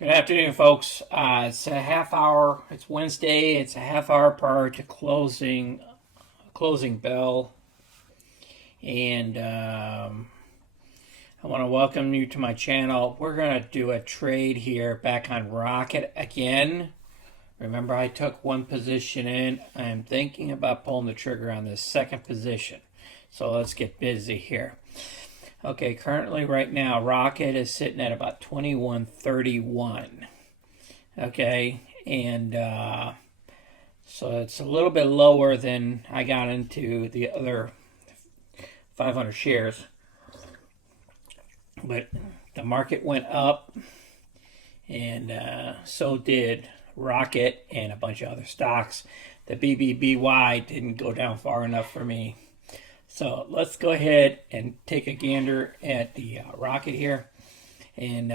Good afternoon, folks. It's a half hour. It's Wednesday. It's a half hour prior to closing bell, and I want to welcome you to my channel. We're gonna do a trade here back on Rocket again. Remember, I took one position in. I'm thinking about pulling the trigger on this second position. So let's get busy here. Okay, currently right now, Rocket is sitting at about 21.31. Okay, and so it's a little bit lower than I got into the other 500 shares. But the market went up, and so did Rocket and a bunch of other stocks. The BBBY didn't go down far enough for me. So let's go ahead and take a gander at the Rocket here and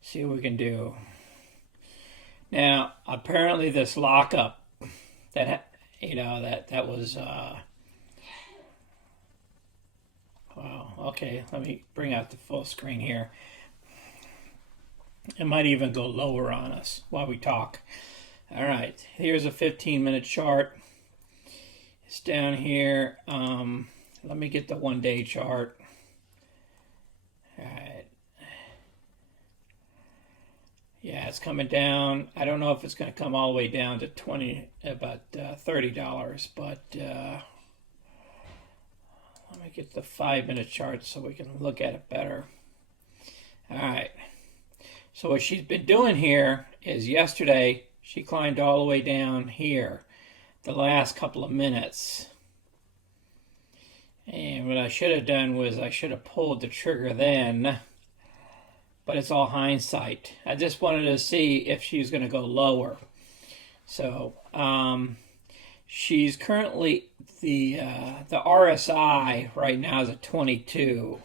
see what we can do. Now, apparently this lockup that was wow. Okay, let me bring out the full screen here. It might even go lower on us while we talk. All right, here's a 15-minute chart. It's down here. Let me get the one-day chart. All right. Yeah, it's coming down. I don't know if it's going to come all the way down to about $30, but let me get the 5-minute chart so we can look at it better. All right. So what she's been doing here is yesterday she climbed all the way down here the last couple of minutes. And what I should have done was I should have pulled the trigger then, but it's all hindsight. I just wanted to see if she's going to go lower. So she's currently, the RSI right now is at 22,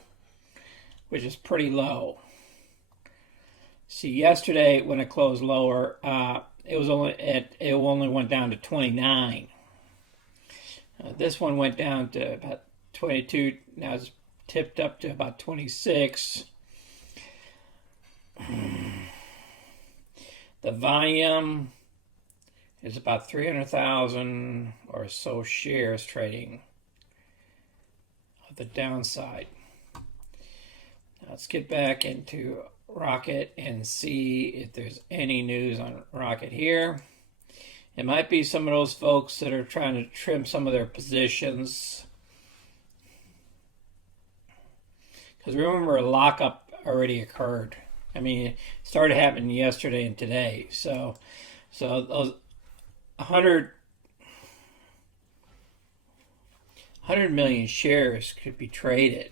which is pretty low. See, yesterday when it closed lower, it only went down to 29. This one went down to about 22. Now it's tipped up to about 26. The volume is about 300,000 or so shares trading on the downside. Now let's get back into Rocket and see if there's any news on Rocket here. It might be some of those folks that are trying to trim some of their positions, because remember, a lockup already occurred. I mean, it started happening yesterday and today. So those 100 million shares could be traded.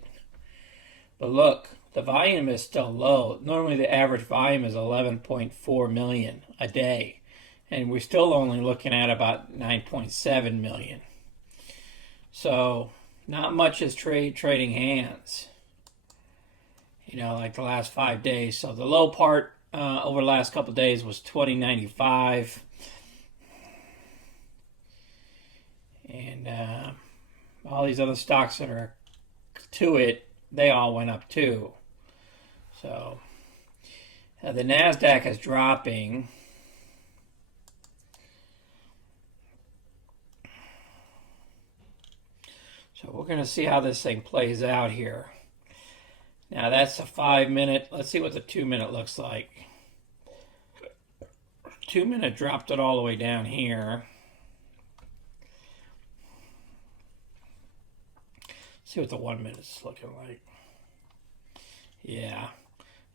But look, the volume is still low. Normally the average volume is 11.4 million a day, and we're still only looking at about 9.7 million. So not much is trading hands, like the last 5 days. So the low part over the last couple of days was 20.95, and all these other stocks that are to it, they all went up too. So the NASDAQ is dropping. So we're going to see how this thing plays out here. Now that's a 5-minute. Let's see what the 2-minute looks like. 2-minute dropped it all the way down here. See what the 1-minute is looking like. Yeah.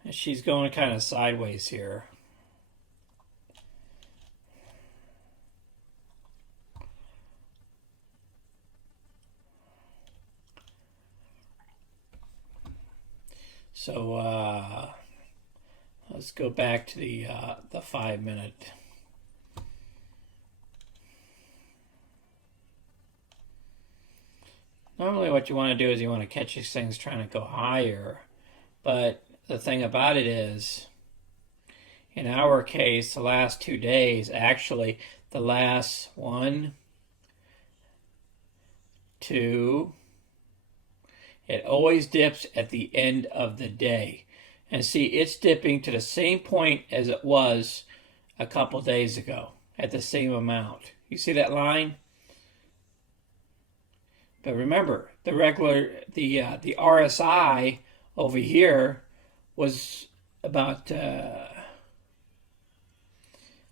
And she's going kind of sideways here. So let's go back to the 5-minute. Normally what you want to do is you want to catch these things trying to go higher. But the thing about it is, in our case, the last 2 days, actually, the last 1, 2, it always dips at the end of the day. And see, it's dipping to the same point as it was a couple days ago at the same amount. You see that line? But remember, the RSI over here was about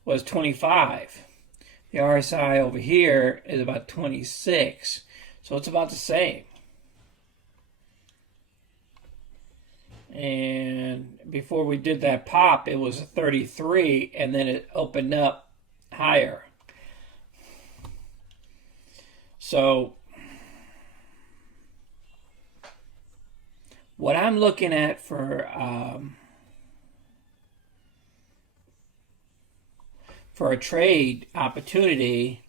was 25. The RSI over here is about 26. So it's about the same. And before we did that pop, it was a 33, and then it opened up higher. So what I'm looking at for a trade opportunity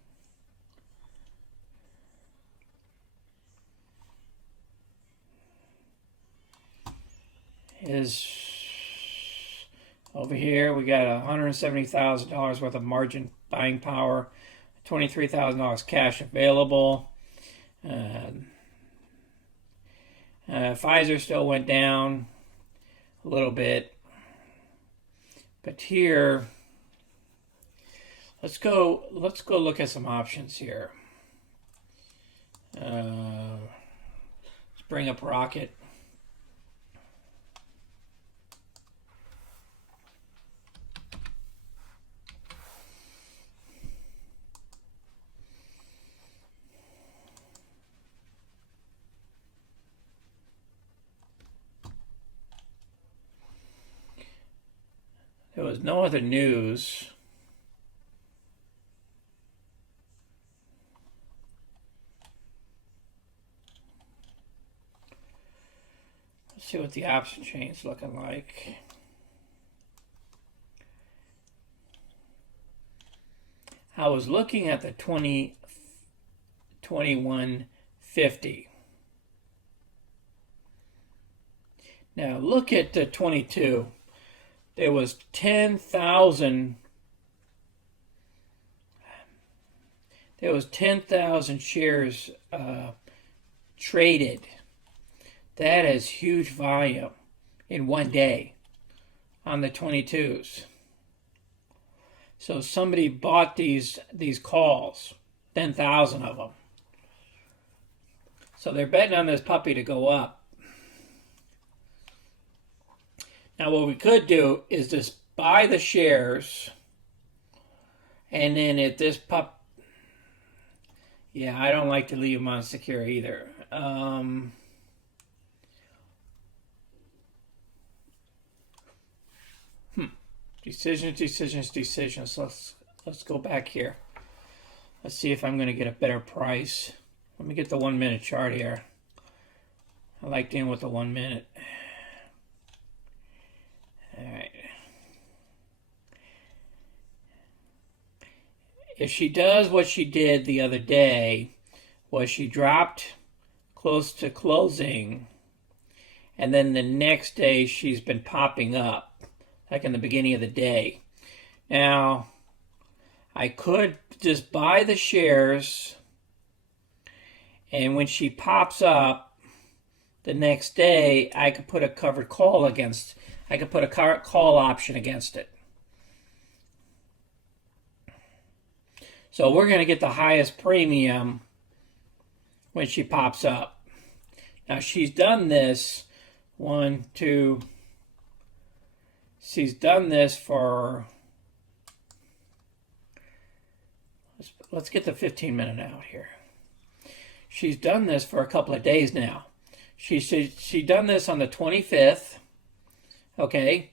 is over here. We got $170,000 worth of margin buying power, $23,000 cash available. Pfizer still went down a little bit, but here, let's go look at some options here. Let's bring up Rocket. There was no other news. Let's see what the option chain's looking like. I was looking at the 2150. Now look at the 22. There was 10,000. There was 10,000 shares traded. That is huge volume in one day on the 22s. So somebody bought these calls, 10,000 of them. So they're betting on this puppy to go up. Now what we could do is just buy the shares, and then if this yeah, I don't like to leave them on secure either. Decisions. Let's go back here. Let's see if I'm going to get a better price. Let me get the 1 minute chart here. I like dealing with the 1 minute. All right. If she does what she did the other day, was she dropped close to closing, and then the next day she's been popping up, like in the beginning of the day. Now, I could just buy the shares, and when she pops up the next day, I could put a covered call against. I could put a call option against it. So we're going to get the highest premium when she pops up. Now she's done this she's done this for, let's get the 15 minute out here. She's done this for a couple of days now. She done this on the 25th. Okay,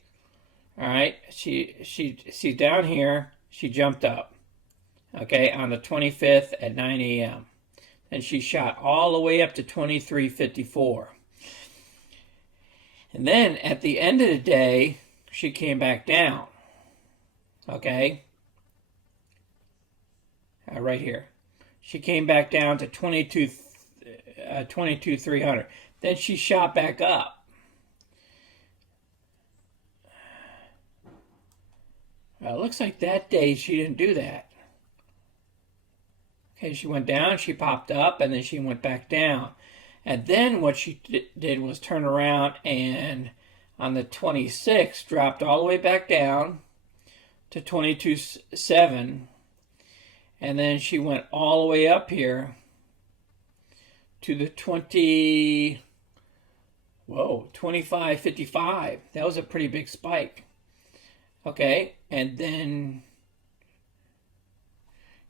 all right. She's down here. She jumped up. Okay, on the 25th at 9 a.m. Then she shot all the way up to 23.54. And then at the end of the day, she came back down. Okay, right here. She came back down to 22,300. Then she shot back up. It looks like that day she didn't do that. Okay, she went down, she popped up, and then she went back down. And then what she did was turn around and on the 26th dropped all the way back down to 22.7, and then she went all the way up here to the 25.55. That was a pretty big spike. Okay, and then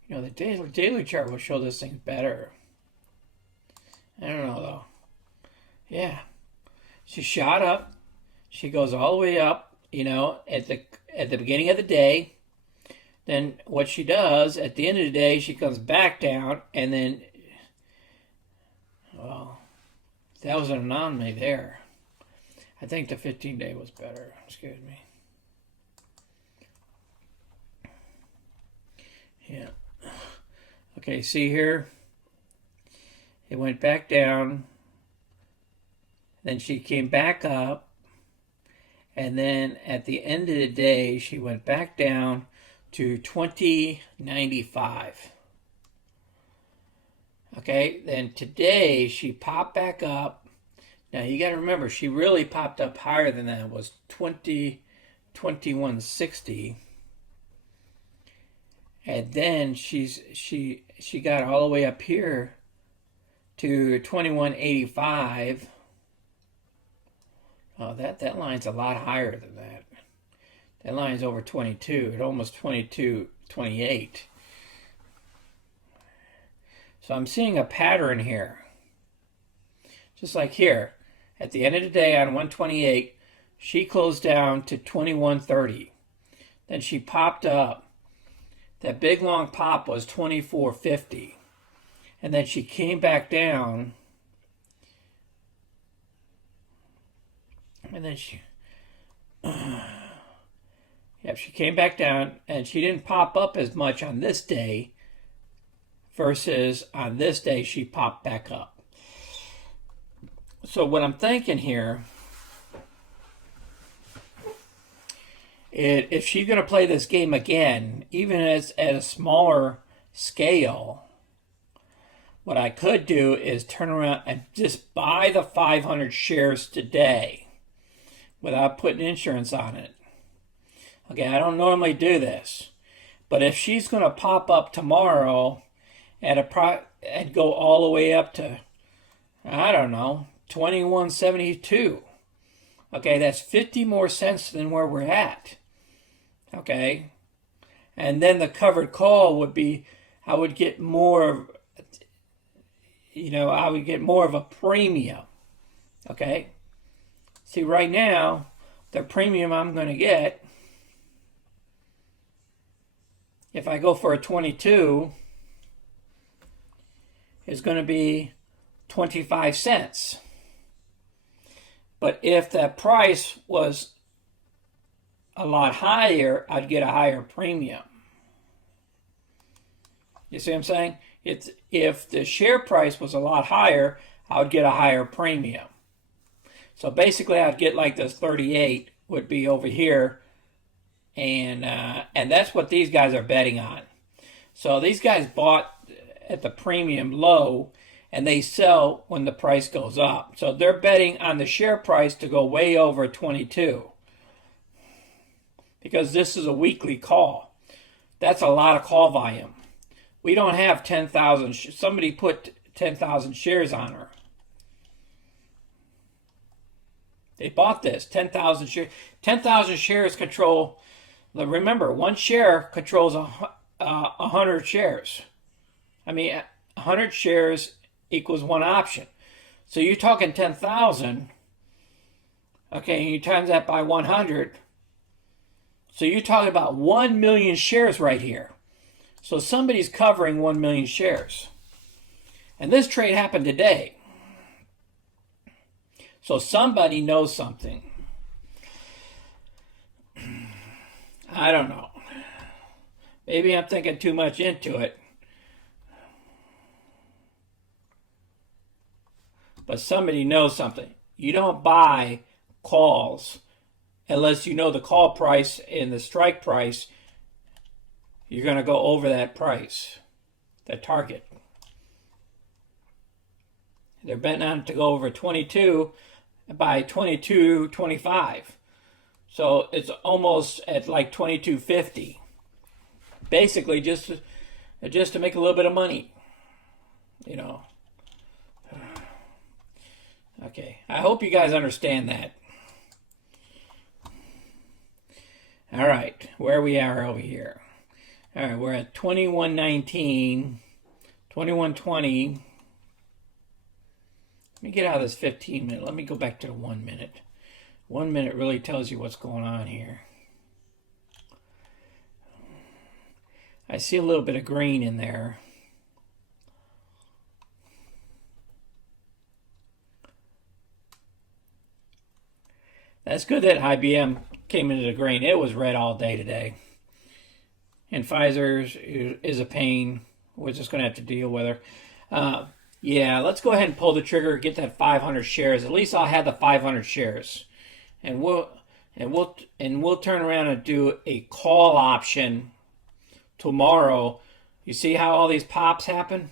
the daily chart will show this thing better. I don't know though. Yeah, she shot up. She goes all the way up. At the beginning of the day. Then what she does at the end of the day, she comes back down, and then, well, that was an anomaly there. I think the 15-day was better. Excuse me. Yeah. Okay, see here? It went back down. Then she came back up. And then at the end of the day, she went back down to 20.95. Okay, then today she popped back up. Now you got to remember, she really popped up higher than that. It was 21.60. And then she got all the way up here to 21.85. Oh, that line's a lot higher than that. That line's over 22. It's almost 22.28. So I'm seeing a pattern here. Just like here. At the end of the day on 128, she closed down to 21.30. Then she popped up. That big long pop was 24.50. And then she came back down. And then she came back down, and she didn't pop up as much on this day versus on this day she popped back up. So what I'm thinking here, if she's going to play this game again, even at a smaller scale, what I could do is turn around and just buy the 500 shares today without putting insurance on it. Okay, I don't normally do this, but if she's going to pop up tomorrow and go all the way up to, I don't know, 21.72. Okay, that's 50 more cents than where we're at. Okay, and then the covered call would be, I would get more of a premium. Okay. See, right now, the premium I'm going to get, if I go for a 22, is going to be 25 cents. But if that price was a lot higher, I'd get a higher premium. You see what I'm saying? If the share price was a lot higher, I would get a higher premium. So basically, I'd get like this 38 would be over here, and that's what these guys are betting on. So these guys bought at the premium low, and they sell when the price goes up. So they're betting on the share price to go way over 22, because this is a weekly call. That's a lot of call volume. We don't have 10,000. Somebody put 10,000 shares on her. They bought this 10,000 shares. 10,000 shares control. Remember, one share controls 100 shares. I mean, 100 shares equals one option. So you're talking 10,000. Okay, and you times that by 100. So you're talking about 1 million shares right here. So somebody's covering 1 million shares. And this trade happened today. So somebody knows something. I don't know. Maybe I'm thinking too much into it. But somebody knows something. You don't buy calls unless you know the call price and the strike price. You're going to go over that price, that target. They're betting on it to go over 22. by 22.25. So it's almost at like 22.50. Basically, just to make a little bit of money, you know. Okay, I hope you guys understand that. All right, where we are over here. All right, we're at 21.19, 21.20. Let me get out of this 15 minute. Let me go back to the 1 minute. 1 minute really tells you what's going on here. I see a little bit of green in there. That's good that IBM came into the green. It was red all day today. And Pfizer's is a pain. We're just going to have to deal with her. Yeah, let's go ahead and pull the trigger, get that 500 shares. At least I'll have the 500 shares. And we'll turn around and do a call option tomorrow. You see how all these pops happen?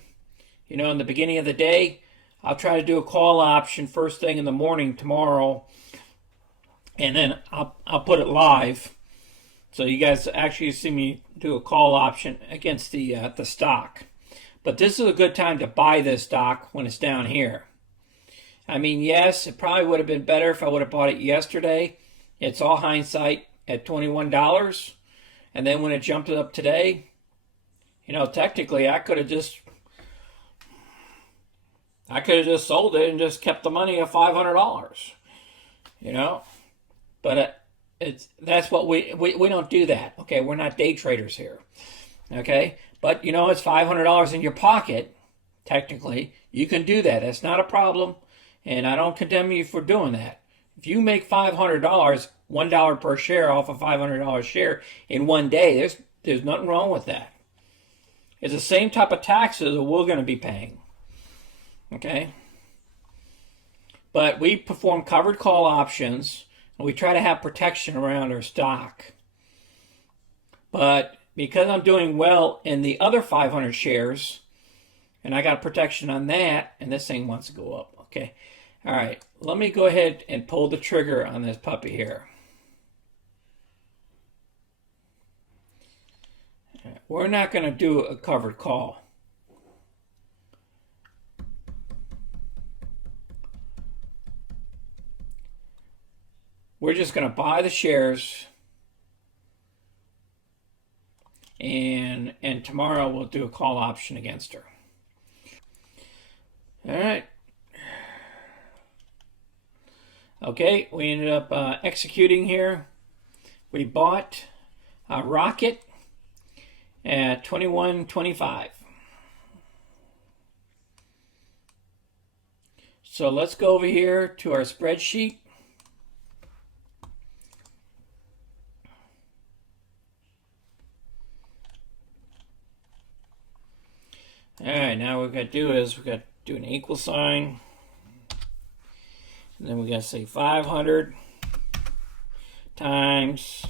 You know, in the beginning of the day, I'll try to do a call option first thing in the morning tomorrow. And then I'll put it live, so you guys actually see me do a call option against the stock. But this is a good time to buy this stock when it's down here. I mean, yes, it probably would have been better if I would have bought it yesterday. It's all hindsight at $21. And then when it jumped up today, you know, technically I could have just sold it and just kept the money at $500. You know. But that's what we don't do that. Okay, we're not day traders here. Okay, but you know, it's $500 in your pocket. Technically, you can do that. That's not a problem, and I don't condemn you for doing that. If you make $500, $1 per share off a $500 share in one day, there's nothing wrong with that. It's the same type of taxes that we're going to be paying. Okay, but we perform covered call options. And we try to have protection around our stock. But because I'm doing well in the other 500 shares, and I got protection on that, and this thing wants to go up. Okay. All right. Let me go ahead and pull the trigger on this puppy here. We're not going to do a covered call. We're just going to buy the shares, and tomorrow we'll do a call option against her. All right. Okay, we ended up executing here. We bought a Rocket at $21.25. So let's go over here to our spreadsheet. All right, now what we've got to do is we've got to do an equal sign. And then we got to say 500 times,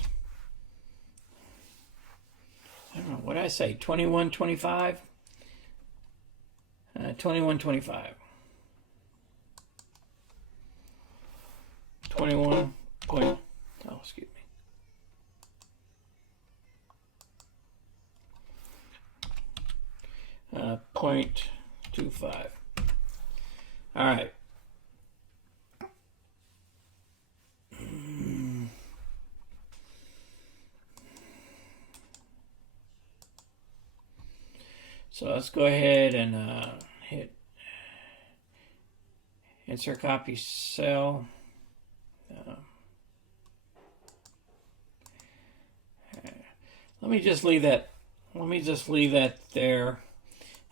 I don't know, what did I say, 21.25? 21.25. 21 point, oh, excuse me. 0.25. All right. So let's go ahead and hit insert copy sell. Let me just leave that. Let me just leave that there.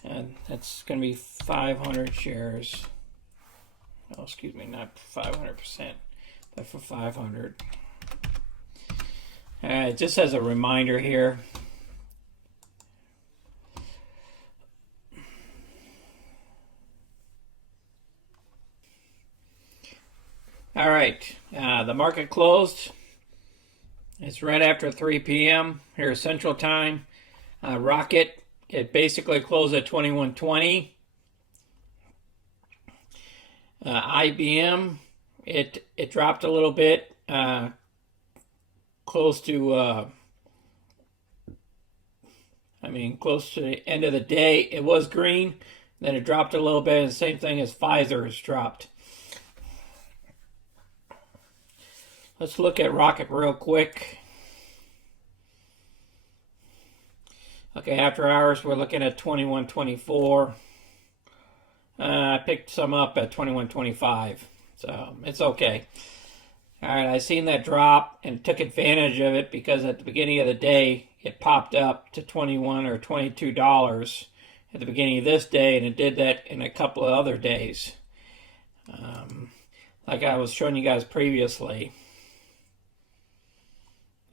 And that's going to be 500 shares. Oh, excuse me, not 500%, but for 500. All right, just as a reminder here. All right, the market closed. It's right after 3 p.m. here Central Time. Rocket. It basically closed at 21.20. IBM it dropped a little bit, close to close to the end of the day. It was green, then it dropped a little bit, and the same thing as Pfizer has dropped. Let's look at Rocket real quick. Okay, after hours, we're looking at 21.24. I picked some up at 21.25, so it's okay. All right, I seen that drop and took advantage of it because at the beginning of the day, it popped up to $21 or $22 at the beginning of this day, and it did that in a couple of other days, like I was showing you guys previously.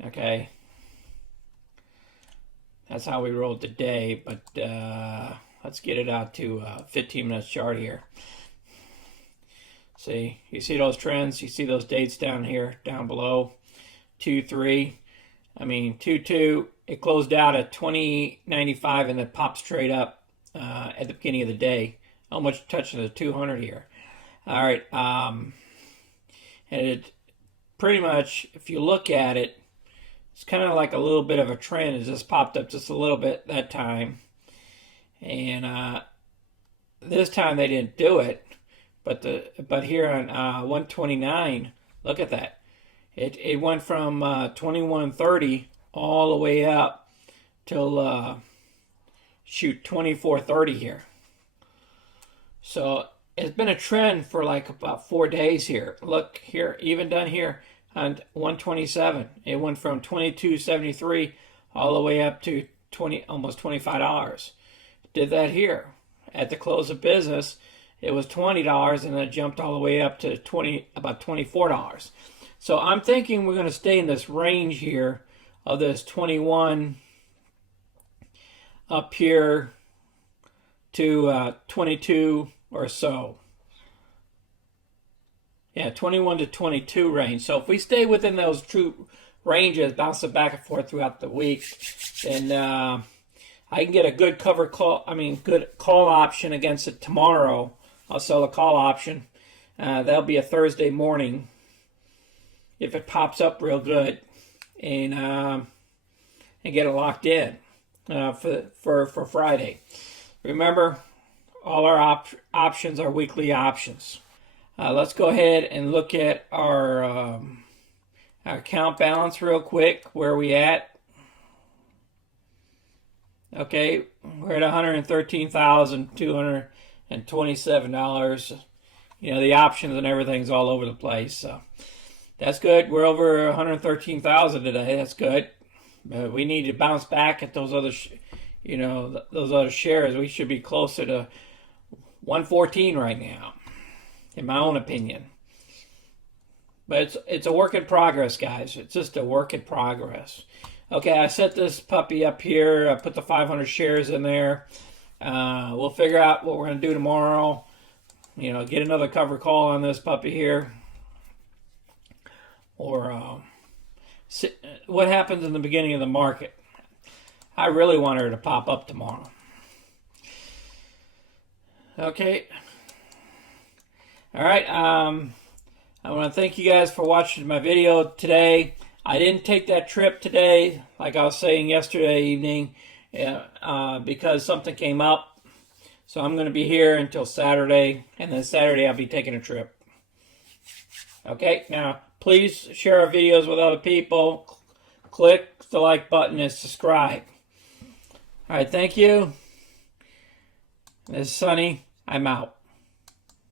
Okay, that's how we rolled today, but let's get it out to 15 minutes chart here. See, you see those trends? You see those dates down here, down below? 2-3. 2-2. It closed out at 20.95 and then popped straight up at the beginning of the day, almost touching the 200 here. All right, and it pretty much, if you look at it, it's kind of like a little bit of a trend. It just popped up just a little bit that time, and this time they didn't do it. But here on 129, look at that. It went from 21.30 all the way up till 24.30 here. So it's been a trend for like about 4 days here. Look here, even done here on 127. It went from 22.73 all the way up to almost $25. Did that here at the close of business. It was $20 and then it jumped all the way up to about $24. So I'm thinking we're going to stay in this range here of this 21 up here to 22 or so. Yeah, 21 to 22 range. So if we stay within those two ranges, bouncing back and forth throughout the week, then I can get a good good call option against it tomorrow. I'll sell a call option. That'll be a Thursday morning if it pops up real good, and get it locked in for Friday. Remember, all our options are weekly options. Let's go ahead and look at our account balance real quick. Where are we at? Okay, we're at $113,227. The options and everything's all over the place, so that's good. We're over 113,000 today. That's good. But we need to bounce back at those other, those other shares. We should be closer to 114 right now, in my own opinion. But it's a work in progress, guys. It's just a work in progress. Okay, I set this puppy up here. I put the 500 shares in there. We'll figure out what we're going to do tomorrow. Get another cover call on this puppy here. Or what happens in the beginning of the market. I really want her to pop up tomorrow. Okay. All right. I want to thank you guys for watching my video today. I didn't take that trip today, like I was saying yesterday evening, because something came up. So I'm going to be here until Saturday, and then Saturday I'll be taking a trip. Okay, now please share our videos with other people. Click the like button and subscribe. All right, thank you. This is Sonny. I'm out.